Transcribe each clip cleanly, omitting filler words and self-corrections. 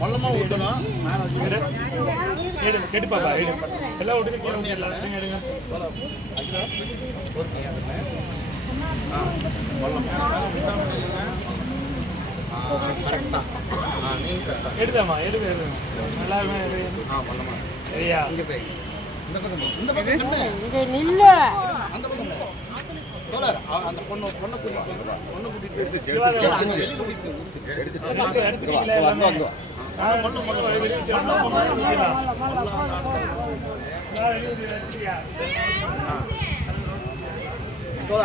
மொல்லமா ஊட்டணும் கெட்டுப்பாப்பா எல்லாம் விட்டு எடுங்க எடுத்தாமா எடுங்க நல்லா மொல்லமா சரியா இங்க போய் இந்த பக்கம் அந்த பக்கம் அந்த பொண்ணு கூட்டிட்டு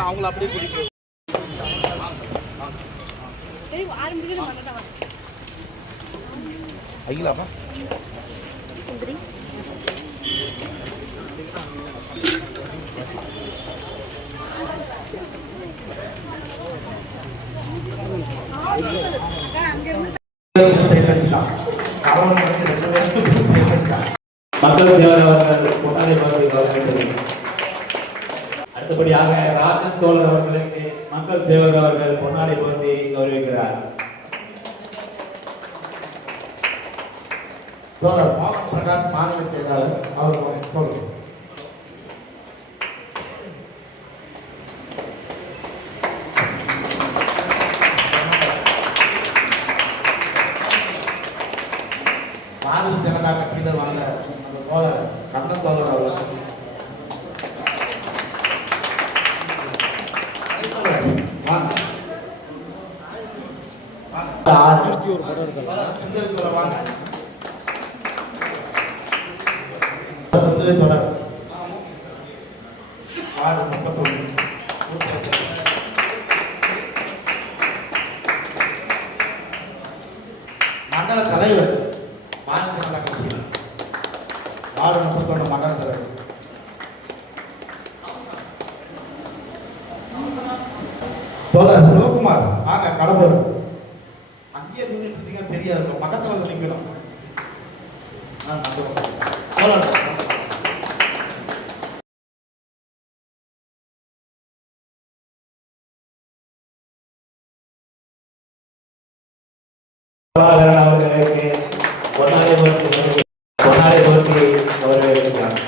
அவங்கள அப்படியே கூட்டிட்டு ஐயலாமா மக்கள் சேவகர்கள் பொன்னாடை போர்த்தி அடுத்தபடியாக ராஜன் தோழர் அவர்களுக்கு மக்கள் சேவகர் அவர்கள் பொன்னாடை போர்த்தி கௌரவிக்கிறார். தோழர் மோகன் பிரகாஷ் மாநில செயலாளர் அவர் பாரதிய ஜனதா கட்சியில வாங்க அந்த தோழர் கண்ணன் தோழர் அவர்கள் சுந்தரி தொடர் 6:31 மண்டல தலைவர் பாரதிய ஜனதா கட்சி 6:31 மண்டல தலைவர் தோழர் சிவகுமார் வாங்க கடம்பூர் அங்கேயே நின்றுட்டு இருந்தீங்க தெரியாது பக்கத்துல வந்து நிற்கணும் தோழர் அவர்களுக்கு பொன்னாடை போர்த்தி கௌரவிக்கிறார்.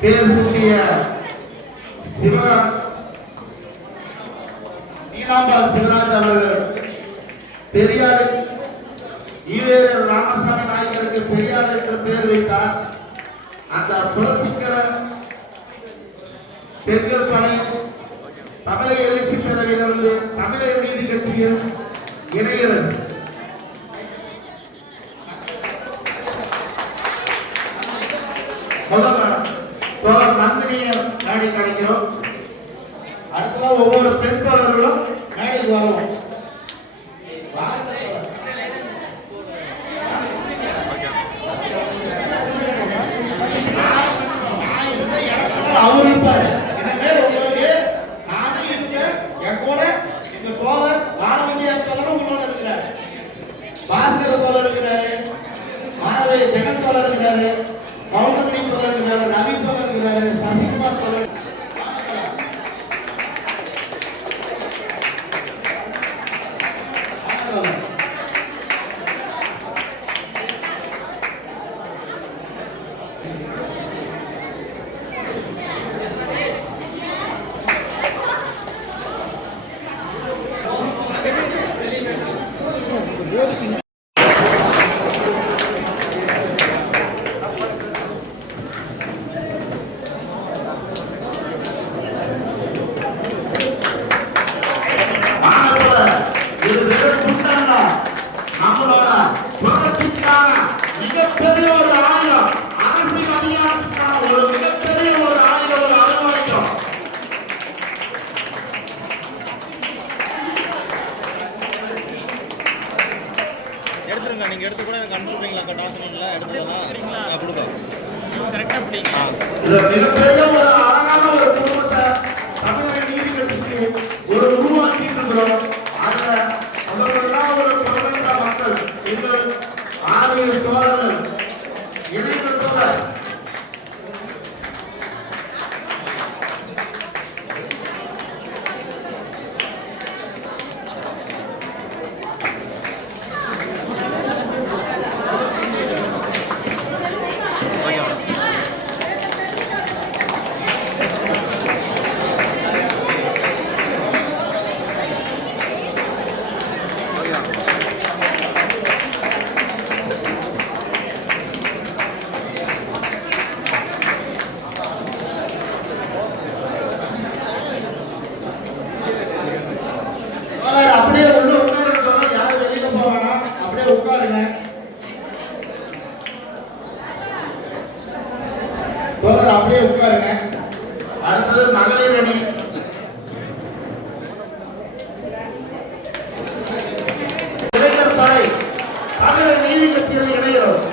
பேர் சூட்டிய நீலாம்பாள் சிவராஜ் அவர்கள் பெரியார் ஈவேரர் ராமசாமி நாயக்கருக்கு பெரியார் என்று பெயர் வைத்தார். அந்த புரட்சிகர பெண்கள் பணி தமிழக எழுச்சி பேரவையிலிருந்து தமிழக நீதி கட்சியில் இணைகிறது. முதல்ல நந்தினியை மேடை கிடைக்கிறோம். அடுத்ததான் ஒவ்வொரு பெண் தோழர்களும் மேடைக்கு வரும். அவர் இருப்பாரு. இனிமேல் உங்களுக்கு நானும் இருக்கேன். என் கூட இந்த தோழர் வானவந்தியார் தோழரும் உங்களோட இருக்கிறாரு. பாஸ்கர தோழர் இருக்கிறாரு, மாணவி ஜெகன் தோழர் இருக்கிறாரு, கவுண்டமணி தோழர் இருக்கிறாரு, ரவி தோழர் இருக்கிறாரு, சசிகுமார் தோழர். நம்மளோட புரட்சிக்கான மிகப்பெரிய ஒரு ஆயுதம், அரசியல் அதிகாரத்துக்கான ஒரு மிகப்பெரிய ஒரு ஆயுதம், ஒரு அனுபவிக்கும். எடுத்துருங்க, நீங்க எடுத்து கூட எனக்கு அனுப்பிச்சுடுறீங்களா? டாக்குமெண்ட்ல எடுத்துக்கலாம் கொடுங்க. கரெக்டா பிடிங்க. இது மிகப்பெரிய ஒரு அழகான ஒரு குடும்பத்தை தமிழக நீதி கட்சிக்கு ஒரு உருவாக்கிட்டு இருக்கிறோம். அதுல முதல்ல ஒரு பதினெட்டு மக்கள் எங்கள் ஆர்வீர் தோழர்கள் இணைந்த தோழர் அப்படியே உள்ள உட்காருங்க. யாரும் வெளியில போக வேணாம், அப்படியே உட்காருங்க. தோழர் அப்படியே உட்காருங்க. அடுத்தது மகளிர் அணி. இளைஞர் படை தமிழக நீதி கட்சியில் இணைகிறோம்.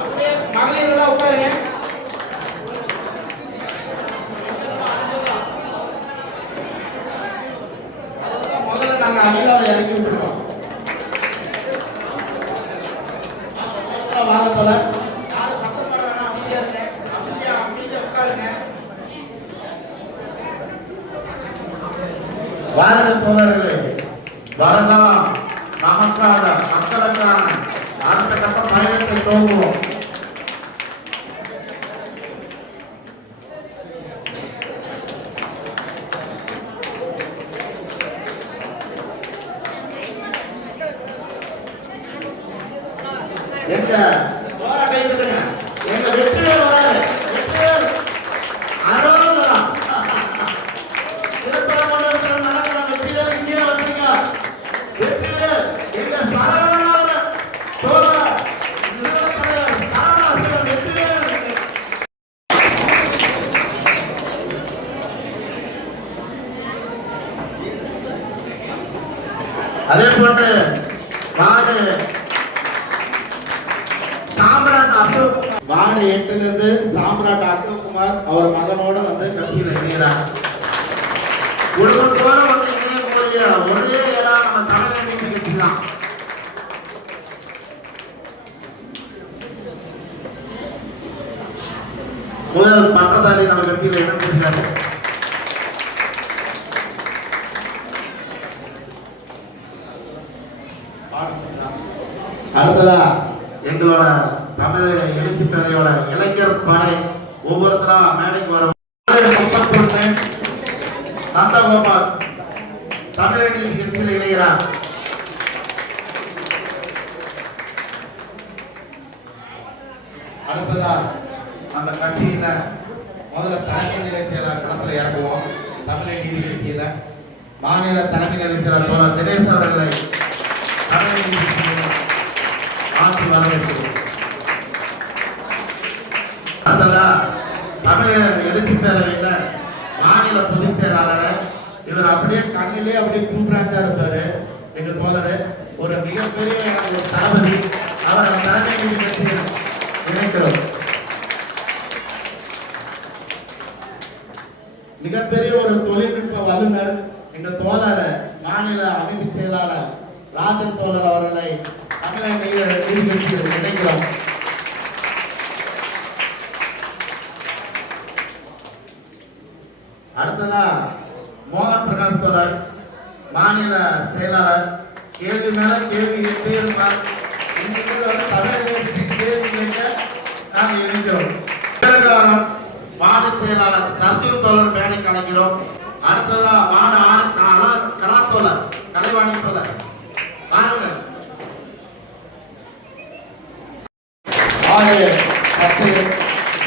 அப்படியே மகளிர் எல்லாம் உட்காருங்க. நாங்க அகிலாவை இறக்கி விட்டுருக்கோம். வாங்க போல யாரும் சத்தம் பண்ண வேணாம், அமைதியா இருங்க. அமைதியா உட்காருங்க. பாரத தோழர்களே, வருங்காலம் நமக்காக மக்களுக்கான அடுத்த கட்ட பயணத்தை துவங்குவோம். எங்க போராட்ட இருக்குதுங்க. எங்க வெற்றிவேல் வராரு. வெற்றிவேல் அரோகரா. திருப்பரங்குன்றத்தில் நடக்கிற வெற்றிவேல் இங்கே வந்துருங்க. வெற்றிவேல் எங்க சரவணனால தோழர் நிறுவன தலைவர் சரவணா வெற்றிவேல். அதே போன்று வார்டு 8 சாம்ராட் அசோக்குமார் அவர் மகனோட வந்து கட்சியில் இணைகிறார். குடும்பத்தோட வந்து இணையக்கூடிய ஒரே இடம் நம்ம தமிழக நீதி கட்சி தான். முதல் பட்டதாரி நம்ம கட்சியில் இணைந்திருக்காரு. அடுத்ததா எங்களோட தமிழக எழுச்சி எழுச்சி பேரையோட இளைஞர் படை ஒவ்வொருத்தரா மேடைக்கு வர 31 நந்தகோபால் தமிழக நிகழ்ச்சியில் இணைகிறார். அடுத்ததா அந்த கட்சியில முதல்ல தலைமை நிலை செயலர் களத்துல இறங்குவோம். தமிழக நீதி கட்சியில மாநில தலைமை நிலை செயலர் போல தினேஷ் அவர்களை தமிழக நீதி கட்சியில ஆட்சி வரவேற்கிறோம். அடுத்ததா தமிழக எழுச்சி பேரவையில மாநில பொதுச் செயலாளர் இவர் அப்படியே கண்ணிலே அப்படியே கூப்பிடாச்சா இருப்பாரு. எங்க தோழரு ஒரு மிகப்பெரிய ஒரு தளபதி அவர் தலைமை நீதி கட்சியில் இணைக்கிறோம். மிகப்பெரிய ஒரு தொழில்நுட்ப வல்லுநர் எங்க தோழர் மாநில அமைப்பு செயலாளர் ராஜன் தோழர் அவர்களை தமிழக நீதி கட்சியில் இணைக்கிறோம். அடுத்ததா மோகன் பிரகாஷ் தோழர் மாநில செயலாளர் கேள்வி மேல கேள்வி கேட்டே இருப்பார். இன்னைக்கு வந்து தமிழக கேள்வி கேட்க நாங்கள் இருக்கிறோம். விவகாரம் மாநில செயலாளர் சர்ஜூர் தோழர் மேடைக்கு அழைக்கிறோம். அடுத்ததா மாநில கலா தோழர் கலைவாணி தோழர் பாருங்க 6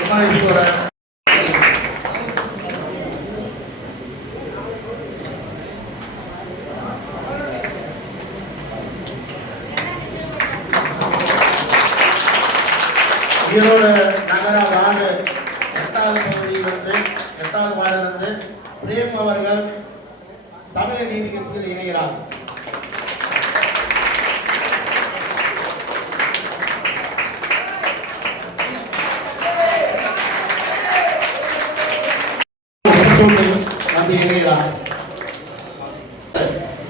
10 தோழர் ஈரோடு நகர வார்டு 8வது பகுதியிலிருந்து 8வது வார்டிலிருந்து பிரேம் அவர்கள் தமிழக நீதி கட்சியில் இணைகிறார். இணைகிறார்.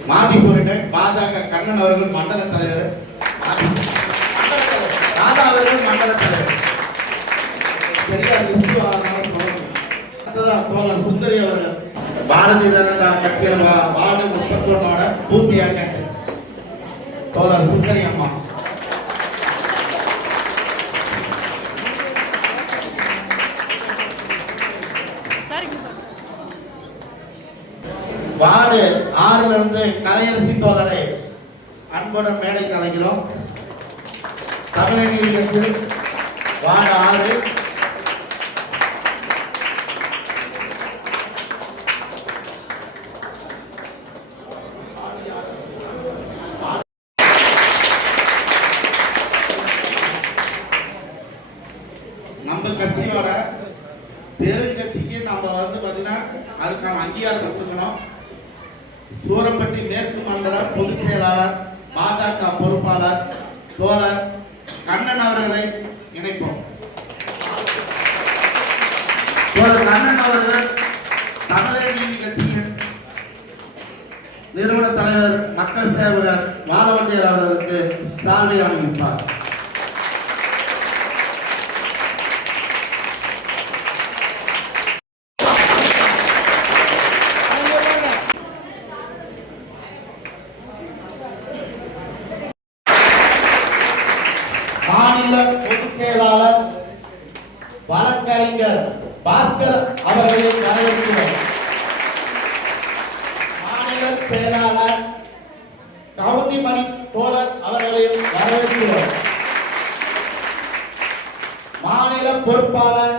மாதி சொல்லிட்டு பாஜக கண்ணன் அவர்கள் மண்டல தலைவர், ராதா அவர்கள் மண்டல தலைவர். தோழர் சுந்தரி அவர்கள் பாரதிய ஜனதா கட்சியில் வார்டு 31 பூர்த்தியாக தோழர் சுந்தரி அம்மா. வார்டு 6 கலையரசி தோழரை அன்புடன் மேடைக்கு அழைக்கிறோம். தமிழக நீதி கட்சியில் வார்டு 6 நம்ம கட்சியோட பெருங்கட்சிக்கு நம்ம வந்து பாத்தீங்கன்னா அதுக்கான அங்கீகாரம் கொடுத்துக்கணும். சூரம்பட்டி மேற்கு மண்டல பொதுச் செயலாளர் பாஜக பொறுப்பாளர் தோழர் கண்ணன் அவர்களை இணைப்போம். தோழர் கண்ணன் அவர்கள் தமிழக நீதி கட்சியின் நிறுவன தலைவர் மக்கள் சேவகர் வாழவண்டியர் அவர்களுக்கு சால்வை அணிவிப்பார். மாநில பொதுச் செயலாளர் வழக்கறிஞர் பாஸ்கர் அவர்களை வரவேற்கிறோம். மாநில செயலாளர் கவுந்திமணி தோழர் அவர்களை வரவேற்கிறோம். மாநில பொறுப்பாளர்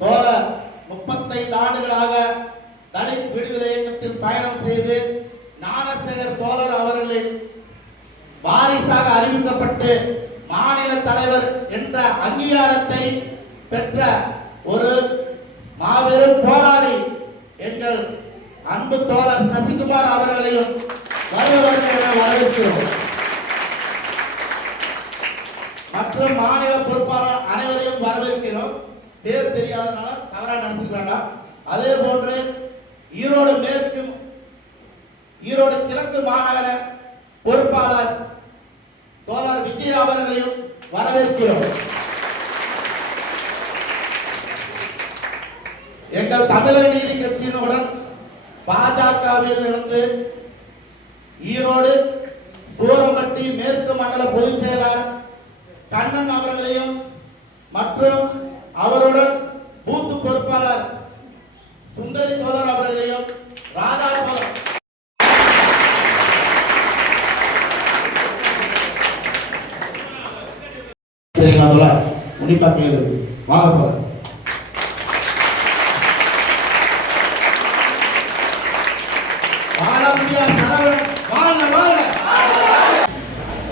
தோழர் 35 ஆண்டுகளாக தலித் விடுதலை இயக்கத்தில் பயணம் செய்து ஞானசேகர் தோழர் அவர்களின் வாரிசாக அறிவிக்கப்பட்டு மாநில தலைவர் என்ற அங்கீகாரத்தை பெற்ற ஒரு மாபெரும் போராளி எங்கள் அன்பு தோழர் சசிகுமார் அவர்களையும் வரவேற்கிறோம். மற்றும் மாநில பொறுப்பாளர் அனைவரையும் வரவேற்கிறோம். பேர் தெரியாதனால தவறா நினைச்சுக்க வேண்டாம். அதே போன்று ஈரோடு கிழக்கு மாநகர பொறுப்பாளர் தோழர் விஜய் அவர்களையும் வரவேற்கிறோம். எங்கள் தமிழக நீதி கட்சியினுடன் பாஜகவில் இருந்து ஈரோடு சூரம்பட்டி மேற்கு மண்டல பொதுச் செயலாளர் கண்ணன் அவர்களையும் மற்றும் அவருடன் பூத்து பொறுப்பாளர் சுந்தரி தோழர் அவர்களையும் ராதா தோழர் சரிங்களா தோழர் உன்னிப்பா கேளு வாங்க போற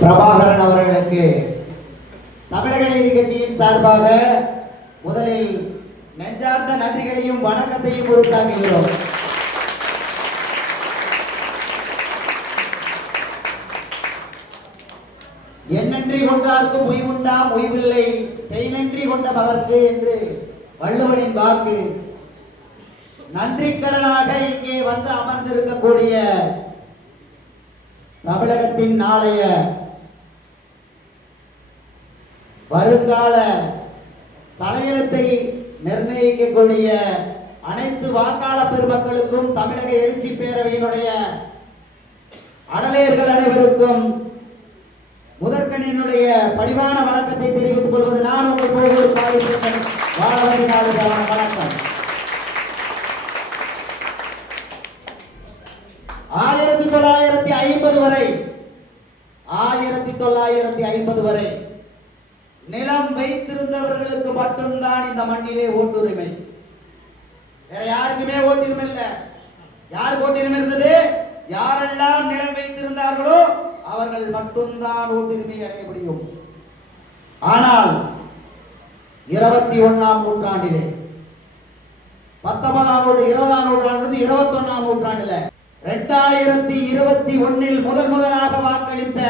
பிரபாகரன் அவர்களுக்கு தமிழக நீதி கட்சியின் சார்பாக முதலில் நெஞ்சார்ந்த நன்றிகளையும் வணக்கத்தையும் உறுத்தாக்குகிறோம். எண்ணன்றி கொண்டார்க்கும் உய்வுண்டாம் உய்வில்லை செய்நன்றி கொண்ட மகற்கு என்று வள்ளுவனின் வாக்கு. நன்றிக்கடனாக இங்கே வந்து அமர்ந்திருக்கக்கூடிய தமிழகத்தின் நாளைய வருங்கால தலையெழுத்தை நிர்ணயிக்கக்கூடிய அனைத்து வாக்காளர் பெருமக்களுக்கும் தமிழக எழுச்சி பேரவையினுடைய அடலேயர்கள் அனைவருக்கும் முதற்கண்ணினுடைய பணிவான வணக்கத்தை தெரிவித்துக் கொள்வது நான் உங்கள் போகூர் பாலிபுரம் வாழவதி நாடு வணக்கம். 1950 வரை நிலம் வைத்திருந்தவர்களுக்கு மட்டும்தான் இந்த மண்ணிலே ஓட்டுரிமை. வேற யாருக்குமே ஓட்டுரிமை இல்லை. யாருக்கு ஓட்டுரிமை இருந்தது? யாரெல்லாம் நிலம் வைத்திருந்தார்களோ அவர்கள் மட்டும்தான் ஓட்டுரிமை அடைய முடியும். ஆனால் 21ஆம் நூற்றாண்டிலே 19ஆம் நூற்றாண்டு 20ஆம் நூற்றாண்டு 21ஆம் நூற்றாண்டுல 2021 முதலாக வாக்களித்த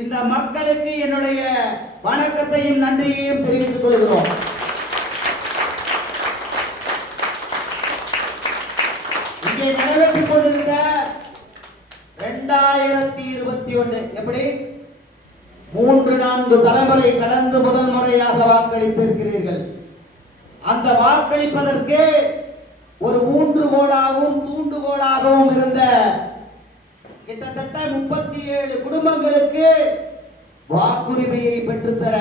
இந்த மக்களுக்கு என்னுடைய வணக்கத்தையும் நன்றியையும் தெரிவித்துக் கொள்கிறோம். இங்கே நிறைவேற்றிக் கொண்டிருந்த 2021 எப்படி 3-4 தலைமுறை கடந்து முதல் முறையாக வாக்களித்திருக்கிறீர்கள். அந்த வாக்களிப்பதற்கு ஒரு ஊன்றுகோலாகவும் தூண்டுகோலாகவும் இருந்த கிட்டத்தட்ட 37 குடும்பங்களுக்கு வாக்குரிமையை பெற்றுத்தர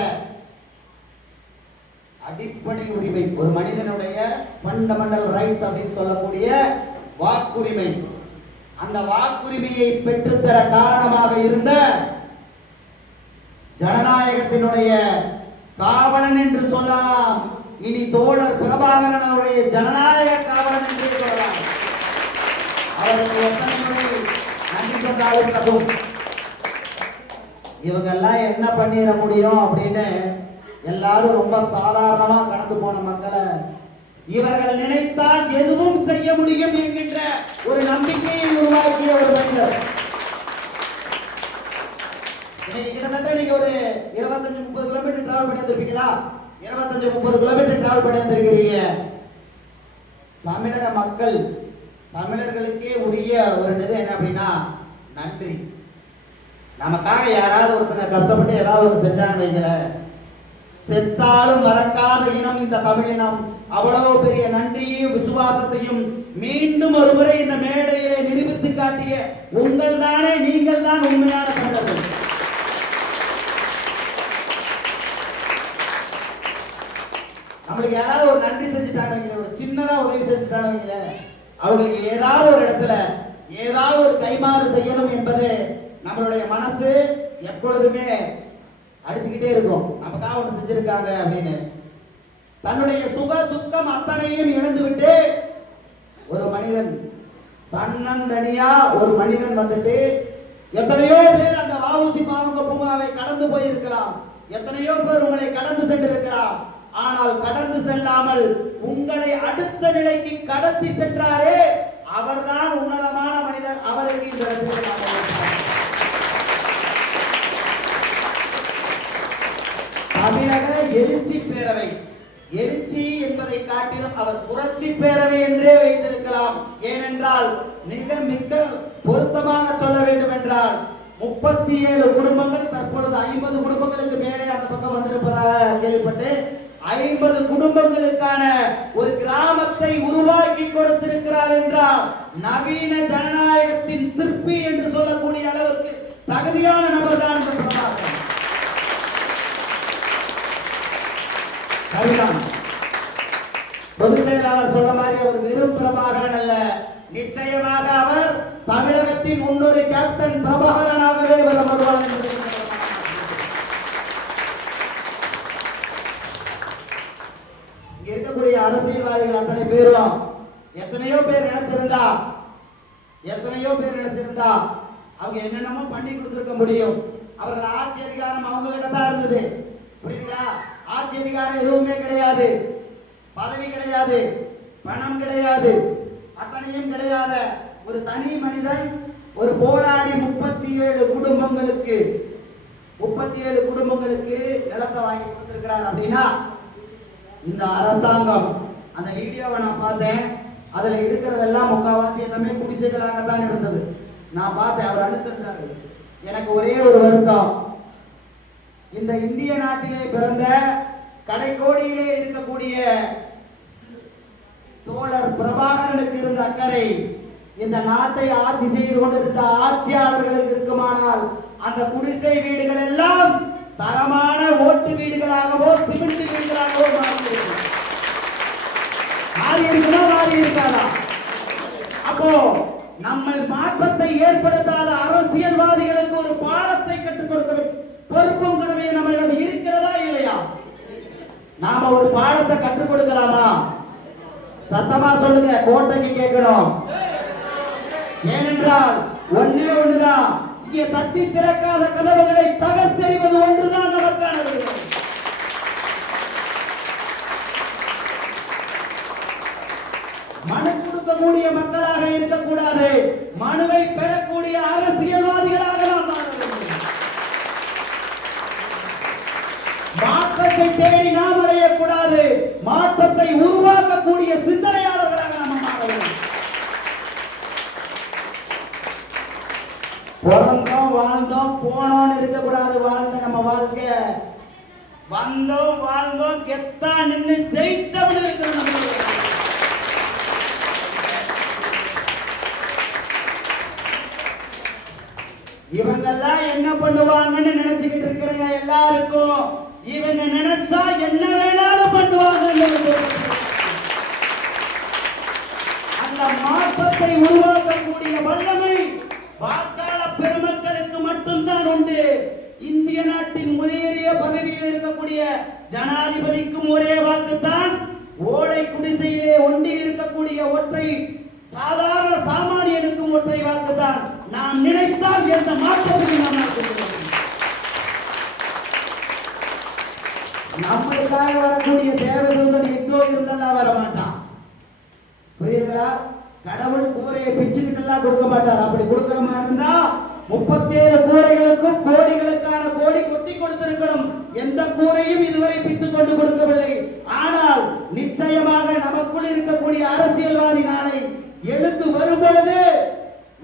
அடிப்படை உரிமை, ஒரு மனிதனுடைய ஃபண்டமெண்டல் ரைட்ஸ் அப்படின்னு சொல்லக்கூடிய வாக்குரிமை, அந்த வாக்குரிமையை பெற்றுத்தர காரணமாக இருந்த ஜனநாயகத்தினுடைய காவலன் என்று சொல்லலாம். இனி தோழர் பிரபாகரன் அவருடைய ஜனநாயக காவலன் என்று சொல்லலாம். அவருக்கு எத்தனை முறை நன்றி சொன்னாலும் தகும். இவங்கெல்லாம் என்ன பண்ணிட முடியும் அப்படின்னு எல்லாரும் ரொம்ப சாதாரணமா கடந்து போன மக்களை இவர்கள் நினைத்தால் எதுவும் செய்ய முடியும் என்கின்ற ஒரு நம்பிக்கையை உருவாக்கிய ஒரு மனிதர். கிட்டத்தட்ட நீங்க ஒரு 25-30 கிலோமீட்டர் டிராவல் பண்ணி வந்திருப்பீங்களா? 25-30 கிலோமீட்டர் டிராவல் பண்ணி வந்திருக்கிறீங்க. தமிழக மக்கள் தமிழர்களுக்கே உரிய ஒரு இது என்ன அப்படின்னா நன்றி. நமக்காக யாராவது ஒருத்தங்க கஷ்டப்பட்டு ஏதாவது ஒன்று செஞ்சாங்க வைக்கல, செத்தாலும் மறக்காத இனம் இந்த தமிழினம். அவ்வளவு பெரிய நன்றியையும் விசுவாசத்தையும் மீண்டும் ஒரு முறை இந்த மேடையிலே நிரூபித்து காட்டிய உங்கள் தானே, நீங்கள் தான் உண்மையான தமிழர்கள். நம்மளுக்கு யாராவது ஒரு நன்றி செஞ்சுட்டாங்க, ஒரு சின்னதா உதவி செஞ்சுட்டாங்க, அவங்களுக்கு ஏதாவது ஒரு இடத்துல ஏதாவது ஒரு கைமாறு செய்யணும் என்பது நம்மளுடைய மனசு எப்பொழுதுமே அடிச்சுக்கிட்டே இருக்கும். நமக்காக ஒன்று செஞ்சிருக்காங்க அப்படின்னு தன்னுடைய சுக துக்கம் அத்தனையும் இழந்துவிட்டு ஒரு மனிதன் தன்னந்தனியா ஒரு மனிதன் வந்துட்டு எத்தனையோ பேர் அந்த வஉசி பாவங்க பூங்காவை கடந்து போயிருக்கலாம், எத்தனையோ பேர் உங்களை கடந்து சென்றிருக்கலாம். ஆனால் கடந்து செல்லாமல் உங்களை அடுத்த நிலைக்கு கடத்தி சென்றாரே, அவர்தான் உன்னதமான மனிதர். அவருக்கு இந்த தமிழக எழுச்சி பேரவை, எழுச்சி என்பதை காட்டிலும் அவர் புரட்சி பேரவை என்றே வைத்திருக்கலாம். ஏனென்றால் மிக பொருத்தமாக சொல்ல வேண்டும் என்றால் 37 குடும்பங்கள், தற்பொழுது 50 குடும்பங்களுக்கு மேலே அந்த பக்கம் வந்திருப்பதாக கேள்விப்பட்டு 50 குடும்பங்களுக்கான ஒரு கிராமத்தை உருவாக்கி கொடுத்திருக்கிறார் என்றால் நவீன ஜனநாயகத்தின் சிற்பி என்று சொல்லக்கூடிய அளவுக்கு தகுதியான நபர் தான். சரிதான். பொதுச் செயலாளர் சொன்ன மாதிரி அவர் வெறும் பிரபாகரன் அல்ல, நிச்சயமாக அவர் தமிழகத்தின் முன்னொரு கேப்டன் பிரபாகரனாகவே வருவார் என்பது இங்க இருக்கக்கூடிய அரசியல்வாதிகள் அத்தனை பேரும் எத்தனையோ பேர் நினைச்சிருந்தா அவங்க என்னென்னமோ பண்ணி கொடுத்திருக்க முடியும். அவர்கள் ஆட்சி அதிகாரம் அவங்க கிட்ட தான் இருந்தது. புரியுதுங்களா? ஆட்சி அதிகாரம் எதுவுமே கிடையாது, பதவி கிடையாது, பணம் கிடையாது, அத்தனையும் கிடையாத ஒரு தனி மனிதன் ஒரு போராடி 37 குடும்பங்களுக்கு நிலத்தை வாங்கி கொடுத்திருக்கிறார் அப்படின்னா இந்த அரசாங்கம், அந்த வீடியோவை நான் பார்த்தேன், அதுல இருக்கிறதெல்லாம் முக்காவாசி எல்லாமே குடிசைகளாகத்தான் இருந்தது. நான் பார்த்தேன், அவர் அடுத்திருந்தாரு. எனக்கு ஒரே ஒரு வருத்தம், இந்த இந்திய நாட்டிலே பிறந்த கடைக்கோடியிலே இருக்கக்கூடிய தோழர் பிரபாகரனுக்கு இருந்த அக்கறை இந்த நாட்டை ஆட்சி செய்து கொண்டிருந்த ஆட்சியாளர்களுக்கு இருக்குமானால் அந்த குடிசை வீடுகள் எல்லாம் தரமான ஓட்டு வீடுகளாகவோ சிமெண்ட் வீடுகளாகவோ மாறி இருக்காதா? அப்போ நம்ம மாற்றத்தை ஏற்படுத்தாத அரசியல்வாதிகளுக்கு ஒரு பாடத்தை கற்றுக் கொடுக்க பொறுப்பும் கடமையும் நம்மளிடம் இருக்கிறதா இல்லையா? நாம ஒரு பாடத்தை கற்றுக் கொடுக்கலாமா? சத்தமா சொல்லுங்க, கோட்டைக்கு கேட்கணும். ஏனென்றால் ஒண்ணுதான், இங்கே தட்டி திறக்காத கதவுகளை தகர்த்தெறிவது ஒன்றுதான் நமக்கானது. மனு கொடுக்கக்கூடிய மக்களாக இருக்கக்கூடாது, மனுவை பெறக்கூடிய அரசியல்வாதிகளாக நாம் மாற வேண்டும். மாற்றத்தை தேடி நாம் அடையக்கூடாது, மாற்றத்தை உருவாக்கக்கூடிய சிந்தனையாளர்களாக நாம் மாற வேண்டும். பிறந்தோம், வாழ்ந்தோம், போனோம்னு இருக்கக்கூடாது. வாழ்ந்த நம்ம வாழ்க்கை வந்தோம், வாழ்ந்தோம், கெத்தா நின்று ஜெயிச்சவனு இருக்கணும். இவங்கெல்லாம் என்ன பண்ணுவாங்கன்னு நினைச்சுக்கிட்டு இருக்கிறங்க எல்லாருக்கும். இவங்க நினைச்சா என்ன வேணாலும் பண்ணுவாங்க. அந்த மாற்றத்தை உருவாக்கக்கூடிய வல்லமை வாக்காள பெருமக்களுக்கு மட்டும்தான் உண்டு. இந்திய நாட்டின் உயரிய பதவியில் இருக்கக்கூடிய ஜனாதிபதிக்கும் ஒரே வாக்குத்தான். ஓலை குடிசையிலே ஒண்டி இருக்கக்கூடிய ஒற்றை சாதாரண சாமானியனுக்கும் ஒற்றை வாக்குத்தான். நாம் நினைத்தால் எந்த மாற்றத்தையும் நாம் நடத்துகிறோம். நம்மளுக்காக வரக்கூடிய தேவதூதன் எங்கோ இருந்தாலும் வர மாட்டான். புரியுதுங்களா? கடவுள் கூரையை பிச்சுக்கிட்டு எல்லாம் கொடுக்க மாட்டார். அப்படி கொடுக்கிற மாதிரி இருந்தா 37 கூரைகளுக்கும் கோடிகளுக்கான கோடி கொட்டி கொடுத்திருக்கணும். எந்த கூரையும் இதுவரை பித்து கொண்டு கொடுக்கவில்லை. ஆனால் நிச்சயமாக நமக்குள் இருக்கக்கூடிய அரசியல்வாதி நாளை எழுந்து வரும் பொழுது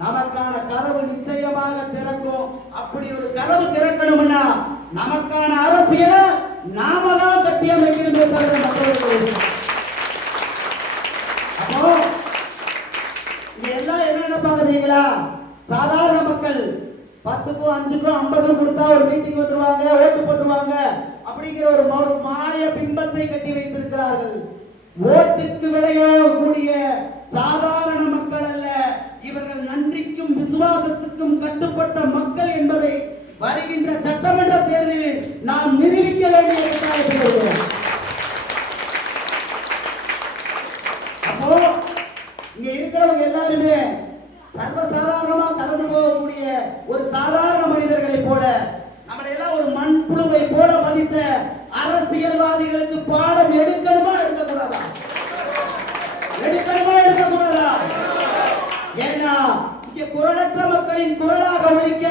நமக்கான கதவு நிச்சயமாக திறக்கும். அப்படி ஒரு கதவு திறக்கணும்னா நமக்கான அரசியலை நாம தான் கட்டி அமைக்கணுமே தவிர மக்களுக்கு. அப்போ இங்க எல்லாம் என்ன நினைப்பாங்க? சாதாரண மக்கள் 10க்கும் 5க்கும் 50க்கும் கொடுத்தா ஒரு மீட்டிங் வந்துருவாங்க, ஓட்டு போட்டுருவாங்க அப்படிங்கிற ஒரு மாய பிம்பத்தை கட்டி வைத்திருக்கிறார்கள். ஓட்டுக்கு விளையக்கூடிய சாதாரண மக்கள் அல்ல இவர்கள், நன்றிக்கும் விசுவாசத்துக்கும் கட்டுப்பட்ட மக்கள் என்பதை வருகின்ற சட்டமன்ற தேர்தலில் நாம் நிரூபிக்க வேண்டிய கட்டாயத்தில் இருக்கிறோம். அப்போ இங்க இருக்கிறவங்க எல்லாருமே சர்வசாதாரணமா கடந்து போகக்கூடிய ஒரு சாதாரண மனிதர்களை போல, நம்மளை எல்லாம் ஒரு மண்புழுவை போல மதித்த அரசியல்வாதிகளுக்கு பாடம் எடுக்கணுமா எடுக்கக்கூடாதா? எடுக்கக்கூடாதா? ஏன்னா இங்க குரலற்ற மக்களின் குரலாக ஒலிக்க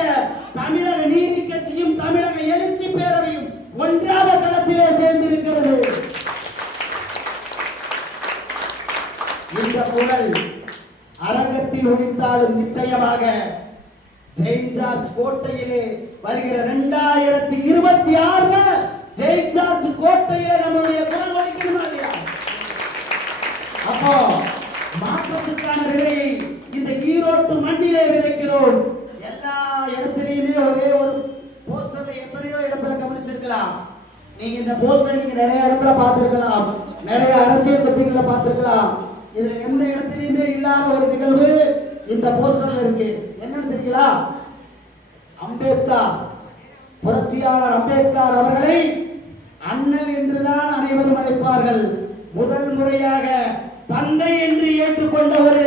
தமிழக நீதி கட்சியும் தமிழக எழுச்சி பேரவையும் ஒன்றாக களத்திலே சேர்ந்திருக்கிறது. இந்த குரல் அரங்கத்தில் ஒலித்தாலும் நிச்சயமாக செயின்ட் ஜார்ஜ் கோட்டையிலே வருகிற 2026 செயின்ட் ஜார்ஜ் கோட்டையிலே நம்முடைய குரல் ஒலிக்கணுமா இல்லையா? அப்போ மாற்றத்துக்கான விதையை இந்த ஈரோட்டு மண்ணிலே விதைக்கிறோம். எல்லா இடத்திலையுமே ஒரே ஒரு போஸ்டர்ல எத்தனையோ இடத்துல கவனிச்சிருக்கலாம். நீங்க இந்த போஸ்டர் நீங்க நிறைய இடத்துல பார்த்திருக்கலாம், நிறைய அரசியல் பத்திரிகைகளை பார்த்திருக்கலாம். இதுல எந்த இடத்திலையுமே இல்லாத ஒரு நிகழ்வு இந்த போஸ்டர்ல இருக்கு. என்னன்னு தெரியுங்களா? அம்பேத்கர், புரட்சியாளர் அம்பேத்கர் அவர்களை அண்ணல் என்றுதான் அனைவரும் அழைப்பார்கள். முதல் முறையாக தந்தை என்று ஏற்றுக்கொண்ட ஒரு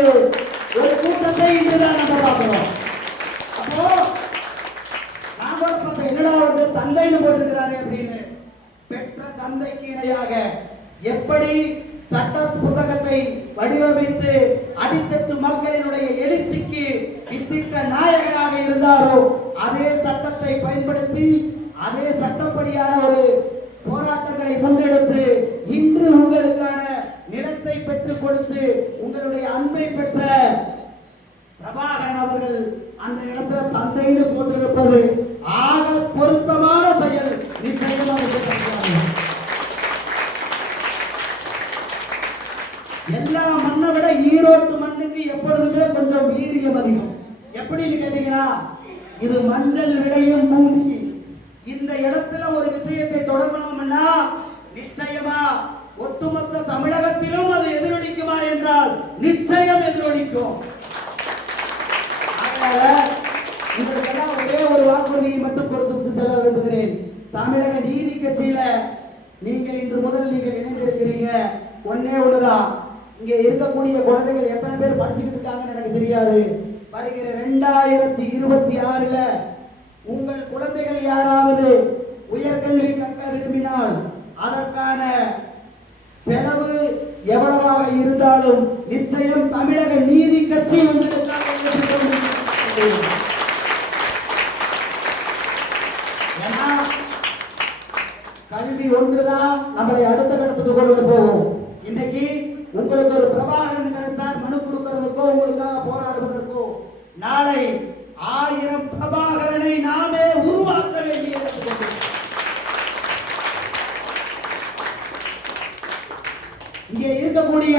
கூட்டத்தை இன்றுதான் நம்ம பார்க்கிறோம். அப்போ நான் கூட பார்த்தேன், என்னடா வந்து தந்தைன்னு போட்டிருக்கிறாரு அப்படின்னு. பெற்ற தந்தைக்கு இணையாக எப்படி சட்ட புத்தகத்தை வடிவமைத்து அடித்தட்டு மக்களினுடைய எழுச்சிக்கு வித்திட்ட நாயகனாக இருந்தாரோ அதே சட்டத்தை பயன்படுத்தி அதே சட்டப்படியான ஒரு போராட்டங்களை முன்னெடுத்து இன்று உங்களுக்கான நிலத்தை பெற்றுக் கொடுத்து உங்களுடைய அன்பை பெற்ற பிரபாகரன் அவர்கள் அந்த இடத்துல தந்தைன்னு போட்டிருப்பது ஆக பொருத்தமான செயல். நிச்சயமாக எல்லா மண்ணை விட ஈரோட்டு மண்ணுக்கு எப்பொழுதுமே கொஞ்சம் வீரியம் அதிகம். எப்படின்னு கேட்டீங்கன்னா, இது மஞ்சள் விளையும் பூமி. இந்த இடத்துல ஒரு விஷயத்தை தொடங்கணும்னா நிச்சயமா ஒட்டுமொத்த தமிழகத்திலும் அது எதிரொலிக்குமா என்றால் நிச்சயம் எதிரொலிக்கும். இதற்கெல்லாம் ஒரே ஒரு வாக்குறுதியை மட்டும் கொடுத்து செல்ல விரும்புகிறேன். தமிழக நீதி கட்சியில நீங்க இன்று முதல் நீங்கள் இணைந்திருக்கிறீங்க. ஒன்னே ஒண்ணுதான், இங்க இருக்கக்கூடிய குழந்தைகள் எத்தனை பேர் படிச்சுக்கிட்டு இருக்காங்கன்னு எனக்கு தெரியாது. வருகிற 2026ல உங்கள் குழந்தைகள் யாராவது உயர்கல்வி கற்க விரும்பினால் அதற்கான செலவு எவ்வளவாக இருந்தாலும் நிச்சயம் தமிழக நீதி கட்சி உங்களுக்காக கல்வி ஒன்றுதான் நம்மளை அடுத்த கட்டத்துக்கு கொண்டு போகும். இன்னைக்கு உங்களுக்கு ஒரு பிரபாகரன் கிடைச்சா மனு கொடுக்கிறதுக்கோ உங்களுக்காக போராடுவதற்கோ நாளை 1000 பிரபாகரனை நாமே உருவாக்க வேண்டியது. இங்கே இருக்கக்கூடிய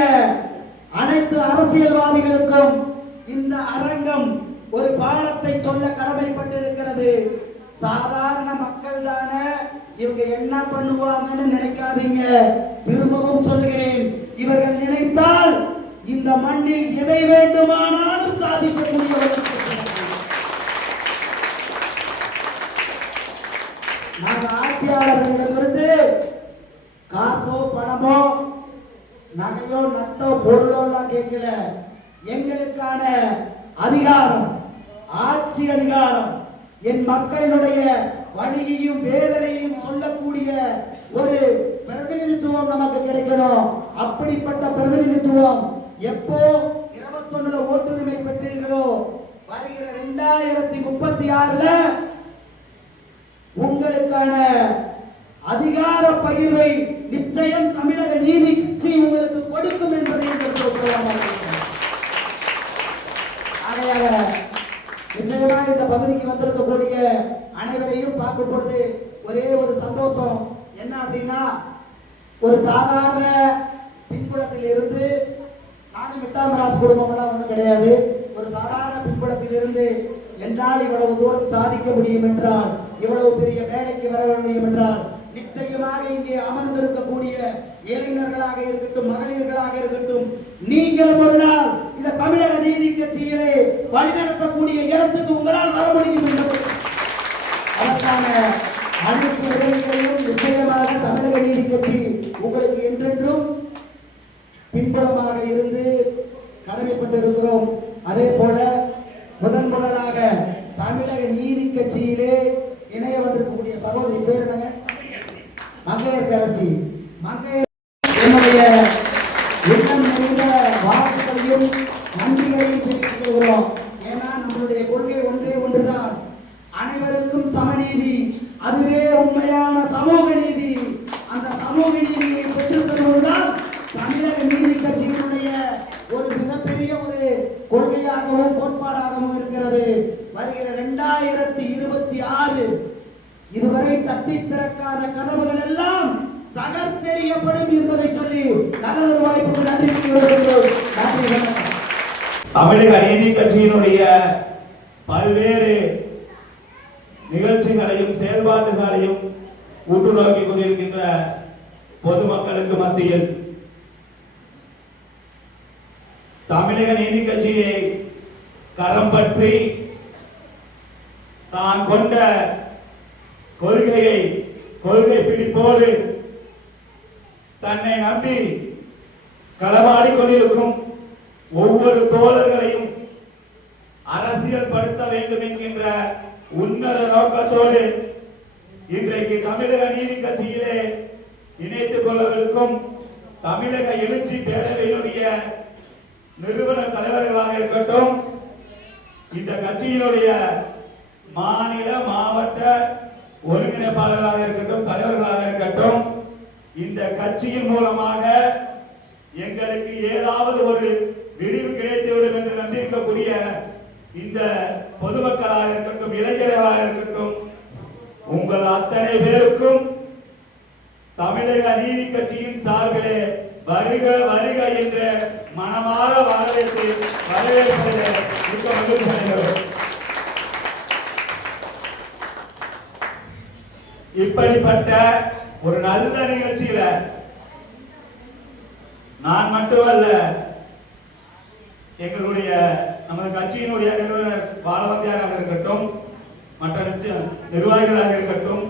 அனைத்து அரசியல்வாதிகளுக்கும் இந்த அரங்கம் ஒரு பாடத்தை சொல்ல கடமைப்பட்டிருக்கிறது. சாதாரண மக்கள் தானே இவங்க என்ன பண்ணுவாங்கன்னு நினைக்காதீங்க. திரும்பவும் சொல்லுகிறேன், இவர்கள் நினைத்தால் இந்த மண்ணில் எதை வேண்டுமானாலும் சாதிக்கக்கூடியவர்கள். நாங்கள் ஆட்சியாளர்களிடமிருந்து காசோ பணமோ நகையோ நட்டோ பொருளோ எல்லாம் கேட்கல. எங்களுக்கான அதிகாரம், ஆட்சி அதிகாரம், என் மக்களினுடைய வழியையும் வேதனையும் சொல்லக்கூடிய ஒரு பிரதிநிதித்துவம் நமக்கு கிடைக்கணும். அப்படிப்பட்ட பிரதிநிதித்துவம் எப்போ 21ல ஓட்டுரிமை பெற்றீர்களோ வருகிற 2036ல உங்களுக்கான அதிகார பகிர்வை நிச்சயம் தமிழக நீதி கட்சி உங்களுக்கு கொடுக்கும் என்பதை நிச்சயமா இந்த பகுதிக்கு வந்திருக்கக்கூடிய அனைவரையும் பார்க்கும் பொழுது ஒரே ஒரு சந்தோஷம். என்ன அப்படின்னா, ஒரு சாதாரண பின்புலத்தில் இருந்து, நானும் மிட்டாமராஸ் குடும்பம் எல்லாம் ஒன்றும் கிடையாது, ஒரு சாதாரண பின்புலத்தில் இருந்து என்னால் இவ்வளவு தூரம் சாதிக்க முடியும் என்றால், இவ்வளவு பெரிய மேடைக்கு வர முடியும் என்றால் நிச்சயமாக இங்கே அமர்ந்திருக்கக்கூடிய இளைஞர்களாக இருக்கட்டும், மகளிர்களாக இருக்கட்டும், நீங்களும் ஒரு நாள் இந்த தமிழக நீதி கட்சியிலே வழிநடத்தக்கூடிய இடத்துக்கு உங்களால் வர முடியும் என்பது அதற்கான அனைத்து உதவிகளையும் நிச்சயமாக தமிழக நீதி கட்சி உங்களுக்கு என்றென்றும் பின்புலமாக இருந்து கடமைப்பட்டிருக்கிறோம். அதே போல முதலாக தமிழக நீதி கட்சியிலே இணைய வந்திருக்கக்கூடிய சகோதரி பேர் என்னங்க? மங்கையர்கரசி. என்னுடைய எண்ணம் நிறைந்த வாழ்த்துக்களையும் நன்றிகளையும் தெரிவித்துக் கொள்கிறோம். ஏன்னா நம்மளுடைய கொள்கை ஒன்றே ஒன்றுதான், அனைவருக்கும் சமநீதி. அதுவே உண்மையான சமூக நீதி. அந்த சமூக நீதியை பெற்றுத் தருவதுதான் தமிழக நீதி கட்சியினுடைய ஒரு மிகப்பெரிய ஒரு கொள்கையாகவும் கோட்பாடாகவும் இருக்கிறது. வருகிற 2026 இதுவரை தட்டி திறக்காத கதவுகள் எல்லாம் தகர்த்தெறியப்படும் என்பதை சொல்லி நல்ல ஒரு வாய்ப்புக்கு நன்றி கூறுகிறோம். தமிழக நீதி கட்சியினுடைய பல்வேறு நிகழ்ச்சிகளையும் செயல்பாடுகளையும் உற்று நோக்கி கொண்டிருக்கின்ற பொதுமக்களுக்கு மத்தியில் தமிழக நீதி கட்சியை கரம் பற்றி தான் கொண்ட கொள்கை பிடிப்போடு தன்னை நம்பி களவாடி கொண்டிருக்கும் ஒவ்வொரு தோழர்களையும் அரசியல் படுத்த வேண்டும் என்கின்ற உன்னத நோக்கத்தோடு இன்றைக்கு தமிழக நீதி கட்சியிலே இணைத்துக் கொள்ளவிருக்கும் தமிழக எழுச்சி பேரவையினுடைய நிறுவன தலைவர்களாக இருக்கட்டும், இந்த கட்சியினுடைய மாநில மாவட்ட ஒருங்கிணைப்பாளர்களாக இருக்கட்டும், தலைவர்களாக இருக்கட்டும், இந்த கட்சியின் மூலமாக எங்களுக்கு ஏதாவது ஒரு விடிவு கிடைத்துவிடும் என்று நம்பியிருக்கக்கூடிய இந்த பொதுமக்களாக இருக்கட்டும், இளைஞர்களாக இருக்கட்டும், உங்கள் அத்தனை பேருக்கும் தமிழக நீதி கட்சியின் சார்பிலே வருக வருக என்ற மனமாற வரவேற்பதை மிக்க மகிழ்ச்சி அடைகிறோம். இப்படிப்பட்ட ஒரு நல்ல நிகழ்ச்சியில நான் மட்டுமல்ல, எங்களுடைய நமது கட்சியினுடைய நிறுவனர் பாலவந்தியாராக இருக்கட்டும், மற்ற நிர்வாகிகளாக இருக்கட்டும்,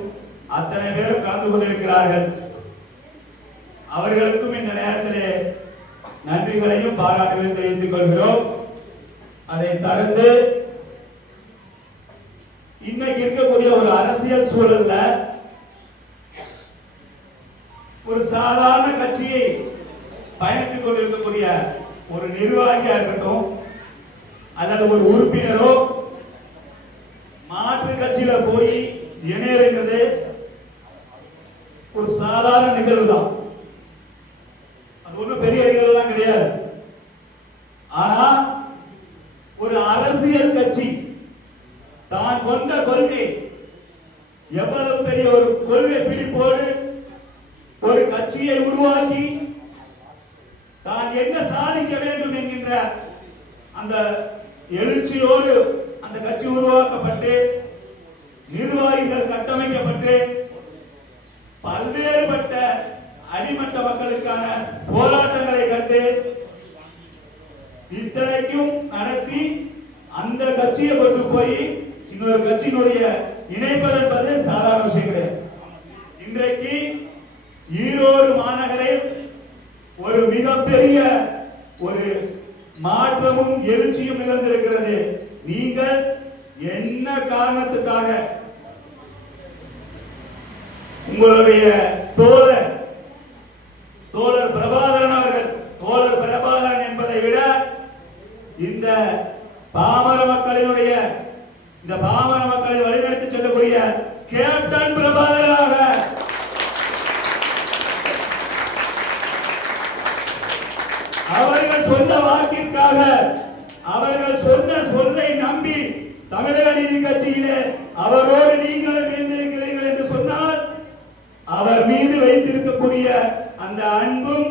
அத்தனை பேரும் கலந்து கொண்டிருக்கிறார்கள். அவர்களுக்கும் இந்த நேரத்திலே நன்றிகளையும் பாராட்டுகளையும் தெரிவித்துக் கொள்கிறோம். அதை தொடர்ந்து இன்னைக்கு இருக்கக்கூடிய ஒரு அரசியல் சூழல்ல ஒரு சாதாரண கட்சியை பயணித்துக் கொண்டிருக்கக்கூடிய ஒரு நிர்வாகியா இருக்கட்டும் அல்லது ஒரு உறுப்பினரோ மாற்று கட்சியில போய் இணையறது ஒரு சாதாரண நிகழ்வு தான். அது ஒன்றும் பெரிய நிகழ்வுலாம் கிடையாது. ஆனா ஒரு அரசியல் கட்சி தான் கொண்ட கொள்கை எவ்வளவு பெரிய ஒரு கொள்கை பிடிப்போடு ஒரு கட்சியை உருவாக்கி தான் என்ன சாதிக்க வேண்டும் என்கின்ற அந்த எழுச்சியோடு அந்த கட்சி உருவாக்கப்பட்டு நிர்வாகிகள் கட்டமைக்கப்பட்டு பல்வேறுபட்ட அடிமட்ட மக்களுக்கான போராட்டங்களை கண்டு இத்தனைக்கும் நடத்தி அந்த கட்சியை கொண்டு போய் இன்னொரு கட்சியினுடைய இணைப்பது என்பது சாதாரண விஷயம் கிடையாது. இன்றைக்கு ஈரோடு மாநகரில் ஒரு மிகப்பெரிய ஒரு மாற்றமும் எழுச்சியும் நிகழ்ந்திருக்கிறது. நீங்கள் என்ன காரணத்துக்காக உங்களுடைய தோழர் பிரபாகரன் அவர்கள், தோழர் பிரபாகரன் என்பதை விட இந்த பாமர மக்களினுடைய இந்த பாமர மக்களை வழிநடத்தி செல்லக்கூடிய கேப்டன் பிரபாகரனாக அவர்கள் சொன்ன வாக்கிற்காக அவர்கள் சொன்ன சொல்லை நம்பி தமிழக நீதி கட்சியிலே அவரோடு நீங்களும் இணைந்திருக்கிறீர்கள் என்று சொன்னால் அவர் மீது வைத்திருக்கக்கூடிய அந்த அன்பும்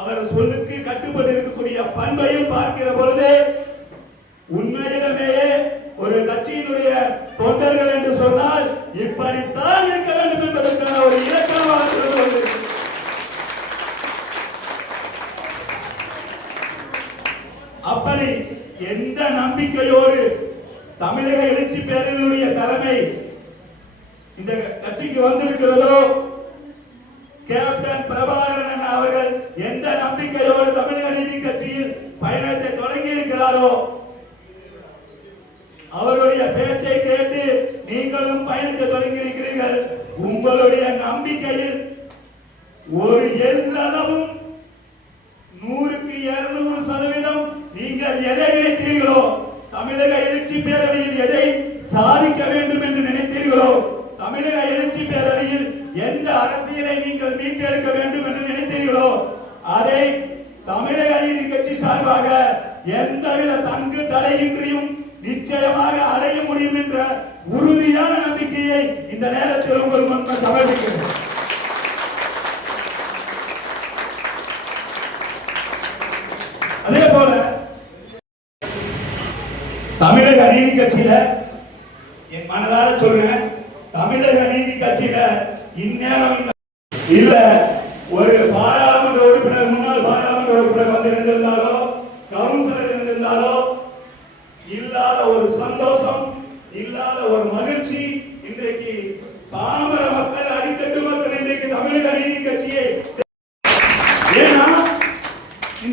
அவர் சொல்லுக்கு கட்டுப்பட்டு இருக்கக்கூடிய பண்பையும் பார்க்கிற பொழுது உண்மையிலுமே ஒரு கட்சியினுடைய தொண்டர்கள் என்று சொன்னால் இப்படித்தான் இருக்க வேண்டும் என்பதற்கான ஒரு இலக்கணமாக அப்படி எந்த நம்பிக்கையோடு தமிழக எழுச்சி பேரவையினுடைய தலைமை இந்த கட்சிக்கு வந்திருக்கிறதோ, கேப்டன் பிரபாகரன் அவர்கள் எந்த நம்பிக்கையோடு தமிழக நீதி கட்சியில் பயணத்தை தொடங்கி இருக்கிறாரோ அவருடைய பேச்சை கேட்டு நீங்களும் பயணத்தை தொடங்கி இருக்கிறீர்கள். உங்களுடைய நம்பிக்கையில் ஒரு எல்லளவும் 100க்கு 200% நீங்கள் எதை நினைத்தீர்களோ, தமிழக எழுச்சி பேரவையில் எதை சாதிக்க வேண்டும் என்று நினைத்தீர்களோ, தமிழக எழுச்சி பேரவையில் எந்த அரசியலை நீங்கள் மீட்டெடுக்க வேண்டும் என்று நினைத்தீர்களோ அதை தமிழக நீதி கட்சி சார்பாக எந்தவித தங்கு தடையின்றியும் நிச்சயமாக அடைய முடியும் என்ற உறுதியான நம்பிக்கையை இந்த நேரத்தில் உங்கள் முன் சமர்ப்பிக்கிறேன். அதே போல தமிழக நீதி கட்சியில என் மனதார சொல்றேன், தமிழக நீதி கட்சியில இந்நேரம் இல்ல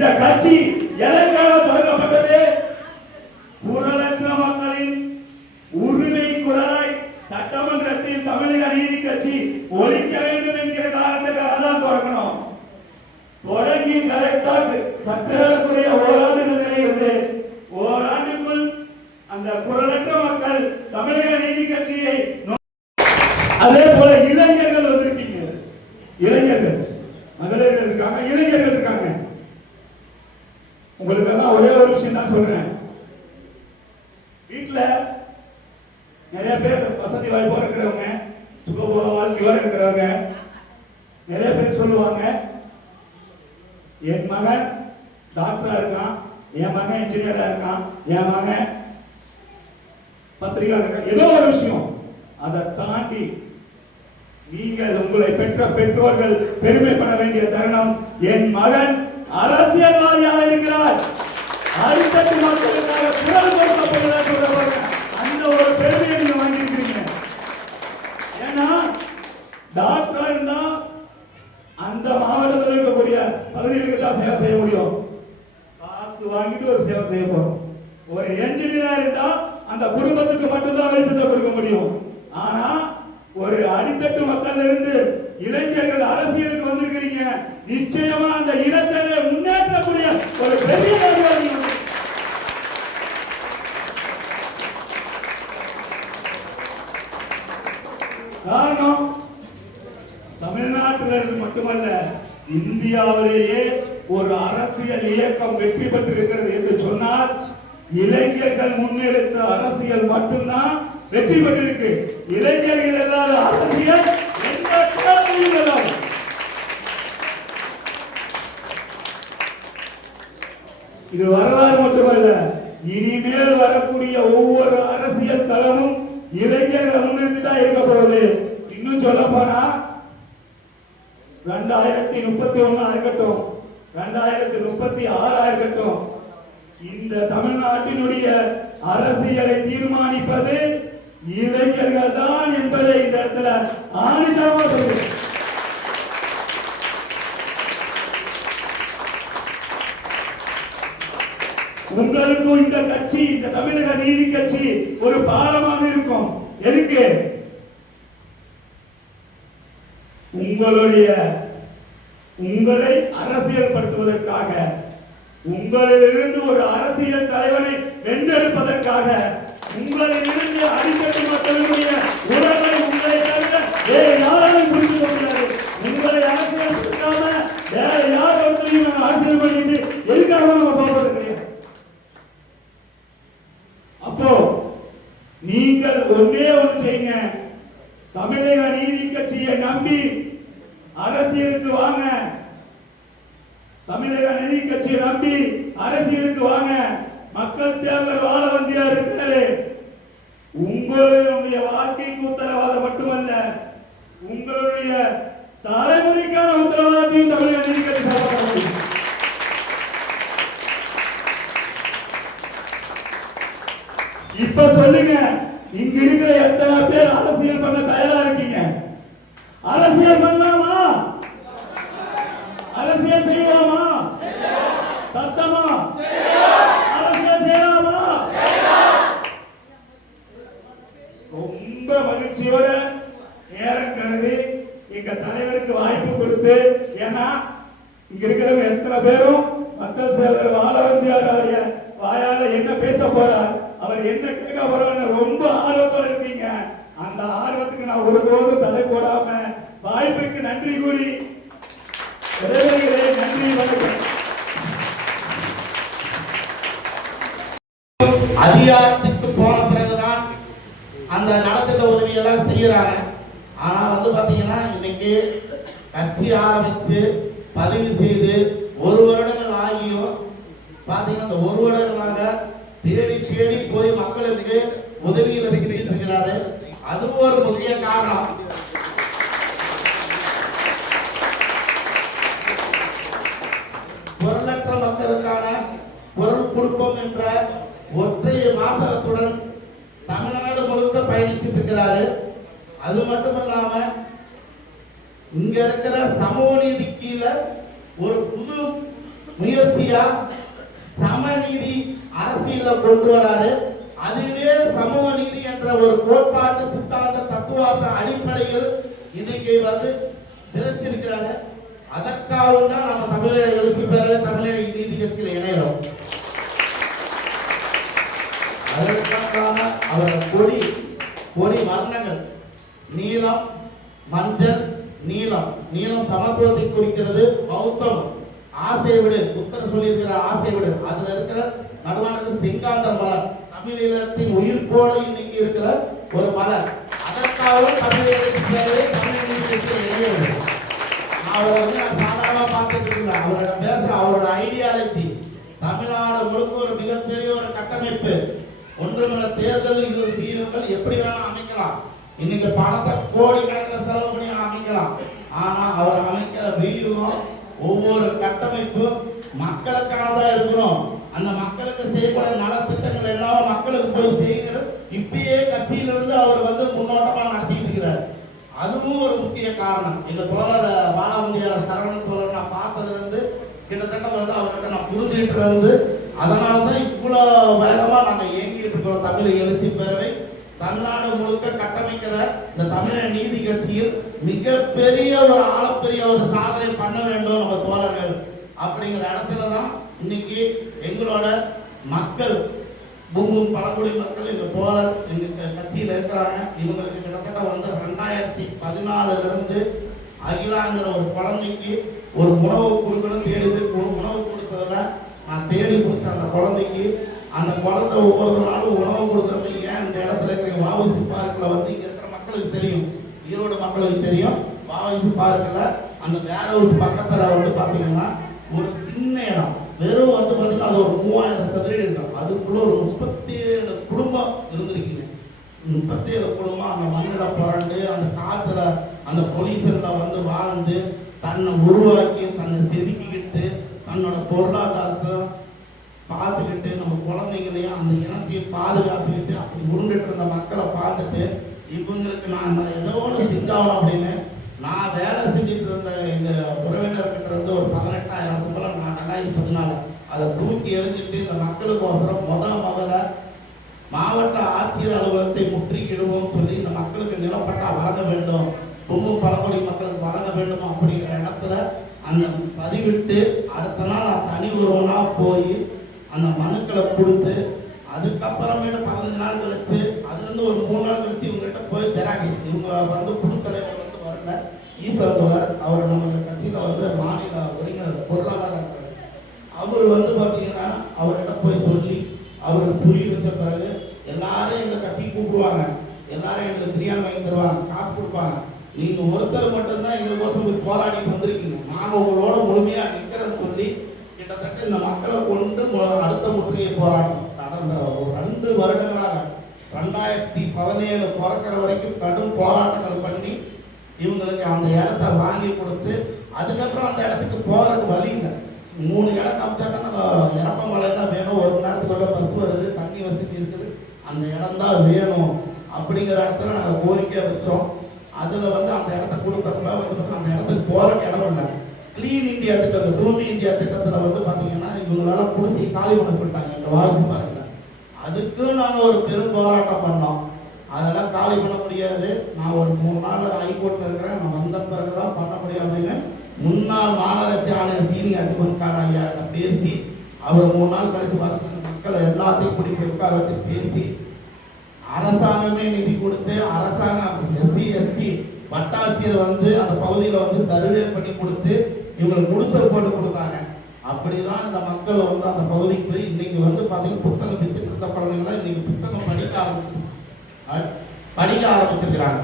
இந்த கட்சி எதற்காக தொடங்கப்பட்டது? குரலற்ற மக்களின் உரிமை குரலாய் சட்டமன்றத்தில் தமிழக நீதி கட்சி ஒழிக்க வேண்டும் என்கிற காரணத்துக்காக தான் தொடங்கணும். தொடங்கி கரெக்டாக சட்டத்துறைய ஓராண்டுகள் நிலையிலிருந்து ஓராண்டுக்குள் அந்த குரலற்ற மக்கள் தமிழக நீதி கட்சியை, அதே போல இளைஞர்கள் வந்திருக்கீங்க, இளைஞர்கள் மகளிர்கள் இருக்காங்க, இளைஞர்கள் இருக்காங்க. உங்களுக்கு எல்லாம் ஒரே ஒரு விஷயம் தான் சொல்றேன். வீட்டுல நிறைய பேர் வசதி வாய்ப்போட இருக்கிறவங்க, சுகபோக வாழ்க்கையோட இருக்கிறவங்க நிறைய பேர் சொல்லுவாங்க, என் மகன் டாக்டரா இருக்கான், என் மகன் இன்ஜினியரா இருக்கான், என் மகன் பத்திரிகை இருக்கான், ஏதோ ஒரு விஷயம். அதை தாண்டி நீங்கள் உங்களை பெற்ற பெற்றோர்கள் பெருமைப்பட வேண்டிய தருணம். என் மகன் அரசியல்வாதியாக இருக்கிறார், அடித்தட்டு மக்களுக்காக குரல் கொடுக்கப்படுகிறார். அந்த ஒரு பெருமையை நீங்க வாங்கியிருக்கிறீங்க. ஏன்னா டாக்டரா இருந்தா அந்த மாவட்டத்தில் இருக்கக்கூடிய பகுதிகளுக்கு தான் சேவை செய்ய முடியும், காசு வாங்கிட்டு ஒரு சேவை செய்ய போறோம். ஒரு என்ஜினியரா இருந்தா அந்த குடும்பத்துக்கு மட்டும்தான் வெளிச்சத்தை கொடுக்க முடியும். ஆனா ஒரு அடித்தட்டு மக்கள் இருந்து இளைஞர்கள் அரசியலுக்கு வந்திருக்கிறீங்க, நிச்சயமா அந்த இடத்தை முன்னேற்றக்கூடிய ஒரு பெரிய காரணம். தமிழ்நாட்டிலிருந்து மட்டுமல்ல, இந்தியாவிலேயே ஒரு அரசியல் இயக்கம் வெற்றி பெற்றிருக்கிறது என்று சொன்னால் இளைஞர்கள் முன்னெடுத்த அரசியல் மட்டும்தான் வெற்றி பெற்றிருக்கு. இளைஞர்கள் இல்லாத அரசியல் எந்த காலத்திலும் இல்லை. இது வரலாறு மட்டுமல்ல, இனிமேல் வரக்கூடிய ஒவ்வொரு அரசியல் களமும் இளைஞர்களை முன்னெடுத்து தான் இருக்க போறது. இன்னும் சொல்ல போனா 2031 இருக்கட்டும், 2036 இருக்கட்டும், இந்த தமிழ்நாட்டினுடைய அரசியலை தீர்மானிப்பது இளைஞர்கள் தான் என்பதை இந்த இடத்துல ஆணித்தரமா சொல்றேன். உங்களுக்கும் இந்த கட்சி, இந்த தமிழக நீதி கட்சி ஒரு பாலமாக இருக்கும். எதுக்கு? உங்களை அரசியல் படுத்துவதற்காக, உங்களிலிருந்து ஒரு அரசியல் தலைவனை வென்றெடுப்பதற்காக, உங்களிலிருந்து அடித்தட்டு மக்களுடைய உறவை உங்களை தவிர வேறு யாராலும் புரிந்து கொள்கிறாரு. உங்களை அரசியல் படுத்தாம வேற யார் ஒருத்தரையும் நாங்கள் அரசியல் பண்ணிட்டு எதுக்காக நம்ம போவது கிடையாது. அப்போ நீங்கள் ஒன்னே ஒன்று செய்யுங்க, தமிழக நீதி கட்சியை நம்பி அரசியலுக்கு வாங்க. தமிழக நீதி கட்சியை நம்பி அரசியலுக்கு வாங்க. மக்கள் சேவகர் வாழ வந்தியா இருக்காரு. உங்களுடைய வாழ்க்கைக்கு உத்தரவாதம் மட்டுமல்ல, உங்களுடைய தலைமுறைக்கான உத்தரவாதத்தையும் தமிழக நீதி கட்சி சாப்பிட. இப்ப சொல்லுங்க, இங்க இருக்கிற எத்தனை பேர் அரசியல் பண்ண தயாரா இருக்கீங்க? அரசியல் பண்ணலாமா? அரசியல் செய்யலாமா? சத்தமா அரசியல் செய்யலாமா? ரொம்ப மகிழ்ச்சியோட நேரம் கருதி எங்க தலைவருக்கு வாய்ப்பு கொடுத்து, ஏன்னா இங்க இருக்கிறவங்க எத்தனை பேரும் மக்கள் சேவகர் வாழவந்தியாருடைய வாயால என்ன பேச போறார், அவர் என்ன கேட்க போறார் ரொம்ப ஆர்வத்தோட இருக்கீங்க. அந்த ஆர்வத்துக்கு நான் ஒருபோதும் தடை போடாம வாய்ப்புக்கு நன்றி கூறி நன்றி வணக்கம். அதிகாரத்துக்கு போன பிறகுதான் அந்த நலத்திட்ட உதவியெல்லாம் செய்யறாங்க. ஆனா பாத்தீங்கன்னா இன்னைக்கு கட்சி ஆரம்பிச்சு பதிவு செய்து 1 வருடங்கள் ஆகியும் பாத்தீங்கன்னா அந்த 1 வருடங்களாக தேடி தேடி போய் மக்களுக்கு உதவியில் இருக்கிறாரு. அதுவும் ஒரு முக்கிய காரணம். பொருளற்ற மக்களுக்கான பொருள் கொடுப்போம் என்ற ஒற்றை வாசகத்துடன் தமிழ்நாடு முழுக்க பயணிச்சுட்டு இருக்கிறாரு. அது மட்டும் இல்லாம இங்க இருக்கிற சமூக நீதி கீழே ஒரு புது முயற்சியா சமநீதி அரசியல கொண்டு வராரு. அதுவே சமூக நீதி என்ற ஒரு கோட்பாட்டு சித்தாந்த தத்துவார்த்த அடிப்படையில் இன்னைக்கு வந்து விதைச்சிருக்கிறாரு. அதற்காகவும் தான் நம்ம தமிழக எழுச்சி பேரவை தமிழக நீதி கட்சியில் இணைகிறோம். அதற்காக அவர் கொடி வர்ணங்கள் நீலம், மஞ்சள், நீலம். நீலம் சமத்துவத்தை குறிக்கிறது. பௌத்தம் ஆசை விடு, புத்தர் சொல்லியிருக்கிற ஆசை விடு. அதுல இருக்கிற நடுவான செங்காந்த மலர் தமிழீழத்தின் உயிர் போல இன்னைக்கு இருக்கிற ஒரு மலர். அதற்காகவும் அவரை வந்து நான் சாதாரணமா பார்த்துட்டு இருக்கல. அவரோட பேசுற அவரோட ஐடியாலஜி தமிழ்நாடு முழுக்க ஒரு மிகப்பெரிய ஒரு கட்டமைப்பு. ஒன்றுமில்ல தேர்தல் தீர்வுகள் எப்படி வேணாலும் அமைக்கலாம். இன்னைக்கு பணத்தை கோடிக்கணக்கில் செலவு பண்ணி அமைக்கலாம். ஆனா அவர் அமைக்கிற வீடும் ஒவ்வொரு கட்டமைப்பும் மக்களுக்காக தான் இருக்கணும். அந்த மக்களுக்கு செய்யக்கூடிய நலத்திட்டங்கள் எல்லாம் மக்களுக்கு போய் செய்கிற இப்பயே கட்சியிலிருந்து அவர் வந்து முன்னோட்டமா நடத்திட்டு இருக்கிறார். அதுவும் ஒரு முக்கிய காரணம். எங்க தோழர் பாலவந்தியார் சரவணன் தோழர் நான் பார்த்ததுல இருந்து கிட்டத்தட்ட வந்து அவர்கிட்ட நான் புரிஞ்சுட்டு இருந்து அதனாலதான் இவ்வளவு வேகமா நாங்க இயங்கிட்டு இருக்கிறோம். தமிழ் எழுச்சி பேரவை தமிழ்நாடு முழுக்க கட்டமைக்கிற இந்த தமிழக நீதி கட்சியில் மிகப்பெரிய ஒரு ஆளப்பெரிய ஒரு சாதனை பண்ண வேண்டும் நம்ம தோழர்கள் அப்படிங்கிற இடத்துலதான் இன்னைக்கு எங்களோட மக்கள் பூம்பும் பழங்குடி மக்கள் எங்க தோழர் எங்க கட்சியில இருக்கிறாங்க. இவங்களுக்கு கிட்டத்தட்ட வந்து 2014 இருந்து அகிலாங்கிற ஒரு குழந்தைக்கு ஒரு உணவு கொடுக்கணும் தேடி உணவு கொடுத்ததுல நான் தேடி பிடிச்ச அந்த குழந்தைக்கு அந்த குழந்தை ஒவ்வொரு நாளும் உணவு கொடுக்குறப்ப ஏன் இந்த இடத்துல இருக்கிற வாவுசி பார்க்கில் வந்து இங்க இருக்கிற மக்களுக்கு தெரியும், ஈரோடு மக்களுக்கு தெரியும். வாவுசி பார்க்கில் அந்த வேற ஹவுஸ் பக்கத்துல வந்து பாத்தீங்கன்னா ஒரு சின்ன இடம் வெறும் வந்து பாத்தீங்கன்னா அது ஒரு 3000 சதுரடி இருக்கும். அதுக்குள்ள ஒரு 37 குடும்பம் இருந்திருக்கீங்க. 37 குடும்பம் அந்த மண்ணில புரண்டு அந்த காத்துல அந்த பொல்யூஷன்ல வந்து வாழ்ந்து தன்னை உருவாக்கி தன்னை செதுக்கிக்கிட்டு தன்னோட பொருளாதாரத்தை பார்த்துக்கிட்டு நம்ம குழந்தைங்களையும் அந்த இனத்தையும் பாதுகாத்துக்கிட்டு அப்படி உருண்டுட்டு இருந்த மக்களை பார்த்துட்டு இவங்களுக்கு நான் ஏதோ ஒன்று செஞ்சாகணும் அப்படின்னு நான் வேலை செஞ்சுட்டு இருந்த எங்கள் உறவினர்கிட்ட இருந்து ஒரு 18,000 சம்பளம் நான் 2014 அதை தூக்கி எறிஞ்சிட்டு இந்த மக்களுக்கோசரம் முதல்ல மாவட்ட ஆட்சியர் அலுவலகத்தை முற்றுகிடுவோம் சொல்லி இந்த மக்களுக்கு நிலப்பட்டா வழங்க வேண்டும், குடும்பம் பழங்குடி மக்களுக்கு வழங்க வேண்டும் அப்படிங்கிற இடத்துல அந்த பதிவிட்டு அடுத்த நாள் நான் தனி ஒருவனா போய் அந்த மனுக்களை கொடுத்து அதுக்கப்புறமேட்டு 15 நாள் கழிச்சு அதுலேருந்து ஒரு 3 நாள் கழிச்சு இவங்ககிட்ட போய் ஜெராக்ஸ் இவங்க வந்து குழு தலைவர் வந்து வரல ஈஸ்வர் தோழர் அவர் நம்ம கட்சியில் வந்து மாநில ஒருங்கிணைந்த பொருளாதார அவர் வந்து பார்த்தீங்கன்னா அவர்கிட்ட போய் சொல்லி அவருக்கு புரிய வச்ச பிறகு எல்லாரும் எங்கள் கட்சிக்கு கூப்பிடுவாங்க, எல்லாரும் எங்களுக்கு பிரியாணி வாங்கி தருவாங்க, காசு கொடுப்பாங்க. நீங்கள் ஒருத்தர் மட்டும்தான் எங்களுக்கோசம் போய் போராடிட்டு வந்திருக்கீங்க, நாங்கள் உங்களோட முழுமையாக நிற்கிறேன்னு சொல்லி கிட்டத்தட்ட இந்த மக்களை கொண்டு அடுத்த முற்றுகை போராட்டம் கடந்த ஒரு 2 வருடங்களாக 2017 பிறக்கிற வரைக்கும் கடும் போராட்டங்கள் பண்ணி இவங்களுக்கு அந்த இடத்த வாங்கி கொடுத்து அதுக்கப்புறம் அந்த இடத்துக்கு போகிறதுக்கு வழி இல்லை. 3 இடம் காமிச்சாங்கன்னா இறப்பமலை தான் வேணும், 1 மணி நேரத்துக்குள்ள பஸ் வருது, தண்ணி வசதி இருக்குது, அந்த இடம் தான் வேணும் அப்படிங்கிற இடத்துல நாங்கள் கோரிக்கை வச்சோம். அதில் வந்து அந்த இடத்த கொடுத்தப்ப வந்து அந்த இடத்துக்கு போகிறக்கு இடம் இல்லை. கிளீன் இந்தியா திட்டத்தில் தூய்மை இந்தியா திட்டத்தில் வந்து பார்த்தீங்கன்னா இவங்களால குடிசை காலி பண்ண சொல்லிட்டாங்க எங்கள் வாட்சி பார்க்கல. அதுக்கு நாங்கள் ஒரு பெரும் போராட்டம் பண்ணோம். அதெல்லாம் காலி பண்ண முடியாது, நான் ஒரு 3 நாள் ஹைகோர்ட்டில் இருக்கிறேன், நான் வந்த பிறகு தான் பண்ண முடியும் அப்படின்னு முன்னாள் மாநகராட்சி ஆணையர் சீனி அஜிபன்கார் ஐயா பேசி அவர் 3 நாள் கழிச்சு வர மக்களை எல்லாத்தையும் பிடிக்க உட்கார வச்சு பேசி அரசாங்கமே நிதி கொடுத்து அரசாங்கம் SC ST வட்டாட்சியர் வந்து அந்த பகுதியில் வந்து சர்வே பண்ணி கொடுத்து இவங்களுக்கு குடிசல் போட்டு கொடுத்தாங்க. அப்படிதான் இந்த மக்கள் வந்து அந்த பகுதிக்கு போய் இன்னைக்கு வந்து பார்த்தீங்கன்னா புத்தகம் விட்டு இருந்த குழந்தைங்களாம் இன்னைக்கு புத்தகம் படிக்க ஆரம்பிச்சிருக்கிறாங்க.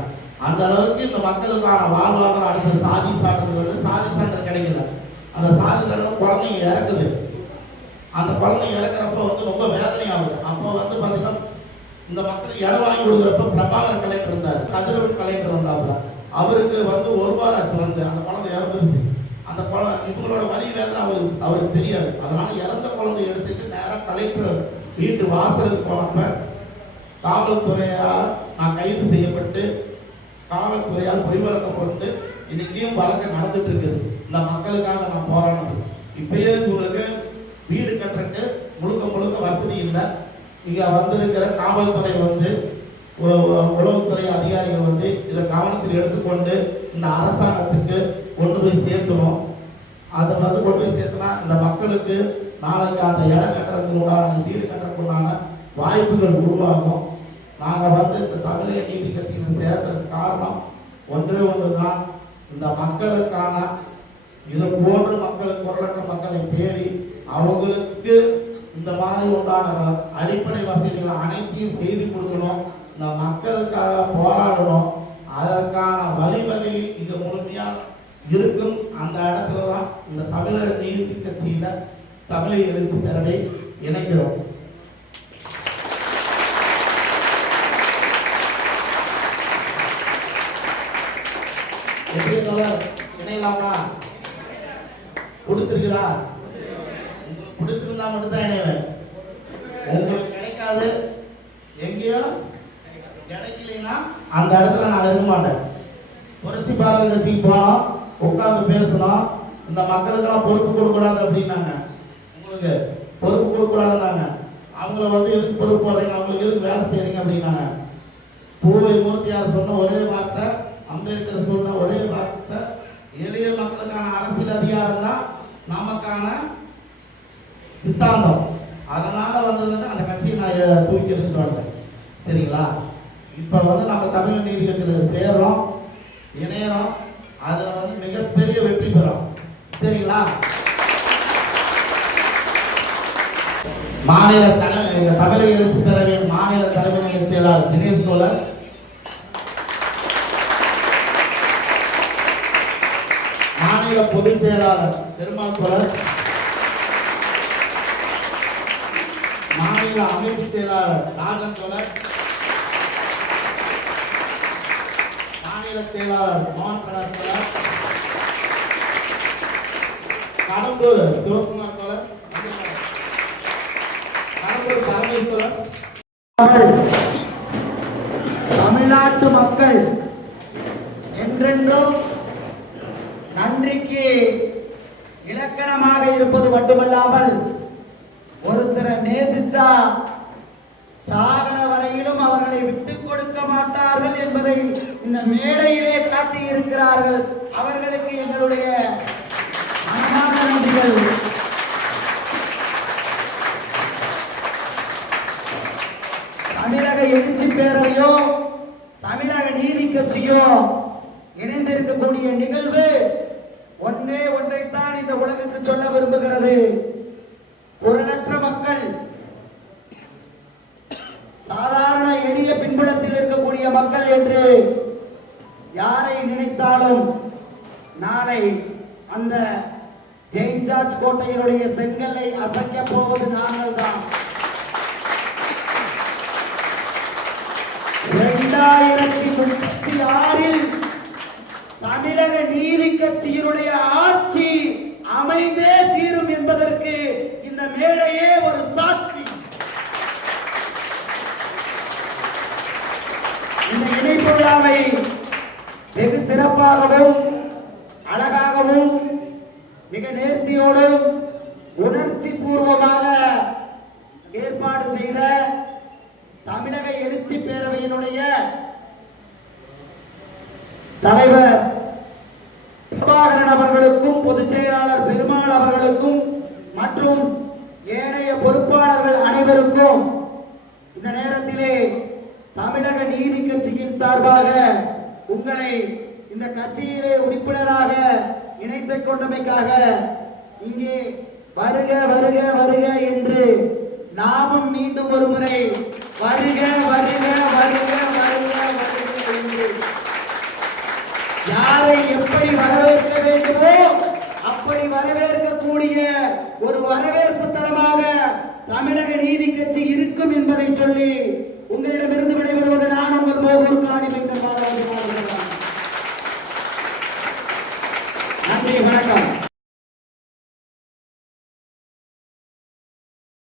அந்த அளவுக்கு இந்த மக்களுக்கான வாழ்வாதாரம் அடுத்த சாதி சான்றிதழ் கிடைக்கல. அந்த சான்றிதழ் குழந்தைங்க இறக்குது. அந்த குழந்தைங்க இறக்குறப்ப வந்து ரொம்ப வேதனை ஆகுது. அப்போ வந்து பார்த்தீங்கன்னா இந்த மக்களுக்கு இடம் வாங்கி கொடுக்குறப்ப பிரபாகர் கலெக்டர் இருந்தார், கதிரவன் கலெக்டர் வந்தாப்புல. அவருக்கு வந்து 1 வாரம் ஆச்சு வந்து அந்த குழந்தை இறந்துருச்சு. அந்த இவங்களோட வழி வேதனை அவருக்கு தெரியாது. அதனால இறந்த குழந்தை எடுத்துட்டு நேராக கலெக்டர் வீட்டு வாசலுக்கு போனப்ப காவல்துறையால் நான் கைது செய்யப்பட்டு காவல்துறையால் பொய் வழக்கப்பட்டு இன்னைக்கும் வழக்கு நடந்துட்டு இருக்குது. இந்த மக்களுக்காக நான் போராடுறது. இப்பயே உங்களுக்கு இல்லை. இங்க வந்திருக்கிற காவல்துறை வந்து உளவுத்துறை அதிகாரிகள் வந்து இதை கவனத்தில் எடுத்துக்கொண்டு இந்த அரசாங்கத்துக்கு கொண்டு போய் சேர்த்துணும். அதை வந்து கொண்டு போய் சேர்த்துனா இந்த மக்களுக்கு நாளைக்கு அந்த இடம் கட்டுறதுக்குண்டான வீடு கட்டுறதுக்குண்டான வாய்ப்புகள் உருவாகும். நாங்கள் வந்து இந்த தமிழக நீதி கட்சியில் சேர்த்ததுக்கு காரணம் ஒன்றே ஒன்று தான், இந்த மக்களுக்கான இது போன்ற மக்களுக்கு குரலற்ற மக்களை தேடி அவங்களுக்கு இந்த மாதிரி உண்டான அடிப்படை வசதிகள் அனைத்தையும் செய்து கொடுக்கணும். இந்த மக்களுக்காக போராடணும். அதற்கான வழிவகை இது முழுமையாக இருக்கும். அந்த இடத்துல தான் இந்த தமிழக நீதி கட்சியில தமிழக எழுச்சி பேரவை இணைக்கிறோம். எப்படி இணையலாமா? பிடிச்சிருக்குதா? பிடிச்சிருந்தா மட்டும்தான் இணைவேன். உங்களுக்கு கிடைக்காது, எங்கேயோ கிடைக்கலைன்னா அந்த இடத்துல நான் இருக்க மாட்டேன். புரட்சி பாரத கட்சிக்கு போனோம், உட்காந்து பேசணும். இந்த மக்களுக்கெல்லாம் பொறுப்பு கொடுக்கூடாது அப்படின்னாங்க. உங்களுக்கு பொறுப்பு கொடுக்கூடாதுன்னாங்க. அவங்கள வந்து எதுக்கு பொறுப்பு போடுறீங்க, அவங்களுக்கு எதுக்கு வேலை செய்யறீங்க அப்படின்னாங்க. பூவை மூர்த்தியார் சொன்ன ஒரே வார்த்தை, அம்பேத்கர் சொன்ன ஒரே வார்த்தை, எளிய மக்களுக்கான அரசியல் அதிகாரம் தான் நமக்கான சித்தாந்தம். அதனால வந்து அந்த கட்சியை நான் தூக்கி எடுத்துட்டு வந்தேன். சரிங்களா? இப்போ வந்து நம்ம தமிழ் நீதி கட்சியில் சேர்றோம், இணையறோம். அதில் வந்து மிகப்பெரிய வெற்றி பெறும். சரிங்களா? மாநில தமிழக எழுச்சி பேரவையின் மாநில தலைமை நிலைய செயலாளர் தினேஷ் நூலர், மாநில பொதுச் செயலாளர் பெருமாள் தோழர், மாநில அமைப்பு செயலாளர் ராஜன் தோழர், மாநில செயலாளர் மோகன் பிரகாஷ் தோழர், கடம்பூர் சிவகுமார் தோழர், கடம்பூர் பரமேஸ்வரன். தமிழ்நாட்டு மக்கள் என்றென்றும் நன்றிக்கு இலக்கணமாக இருப்பது மட்டுமல்லாமல் ஒருத்தரை நேசிச்சா சாகர வரையிலும் அவர்களை விட்டுக் கொடுக்க மாட்டார்கள் என்பதை இந்த மேடையிலே காட்டி இருக்கிறார்கள். அவர்களுக்கு எங்களுடைய மனமார்ந்த நன்றிகள். தமிழக எழுச்சி பேரவையோ தமிழக நீதி கட்சியோ இணைந்திருக்கக்கூடிய நிகழ்வு ஒன்றைத்தான் இந்த உலகுக்கு சொல்ல விரும்புகிறது. குரலற்ற மக்கள், சாதாரண எளிய பின்புலத்தில் இருக்கக்கூடிய மக்கள் என்று யாரை நினைத்தாலும் நாளை அந்த ஜெயின் ஜார்ஜ் கோட்டையினுடைய செங்கல்லை அசைக்க போவது நாங்கள் தான். 2036 தமிழக நீதி கட்சியினுடைய ஆட்சி அமைந்தே தீரும் என்பதற்கு இந்த மேடையே ஒரு சாட்சி. இந்த இணைப்பு விழாவை வெகு சிறப்பாகவும் அழகாகவும் மிக நேர்த்தியோடும் உணர்ச்சி பூர்வமாக ஏற்பாடு செய்த தமிழக எழுச்சி பேரவையினுடைய தலைவர் பிரபாகரன் அவர்களுக்கும் பொதுச் செயலாளர் பெருமாள் அவர்களுக்கும் மற்றும் ஏனைய பொறுப்பாளர்கள் அனைவருக்கும் இந்த நேரத்திலே தமிழக நீதி கட்சியின் சார்பாக உங்களை இந்த கட்சியிலே உறுப்பினராக இணைத்துக் கொண்டமைக்காக இங்கே வருக வருக வருக என்று நாமும் மீண்டும் ஒரு முறை வருக வருக வருக வருக வருக என்று யாரை எப்படி வரவேற்க வேண்டுமோ அப்படி வரவேற்கக்கூடிய ஒரு வரவேற்பு தளமாக தமிழக நீதி கட்சி இருக்கும் என்பதை சொல்லி உங்களிடமிருந்து விடைபெறுவது நான் உங்கள் மோகூர் காணிமைந்தர். நன்றி, வணக்கம்.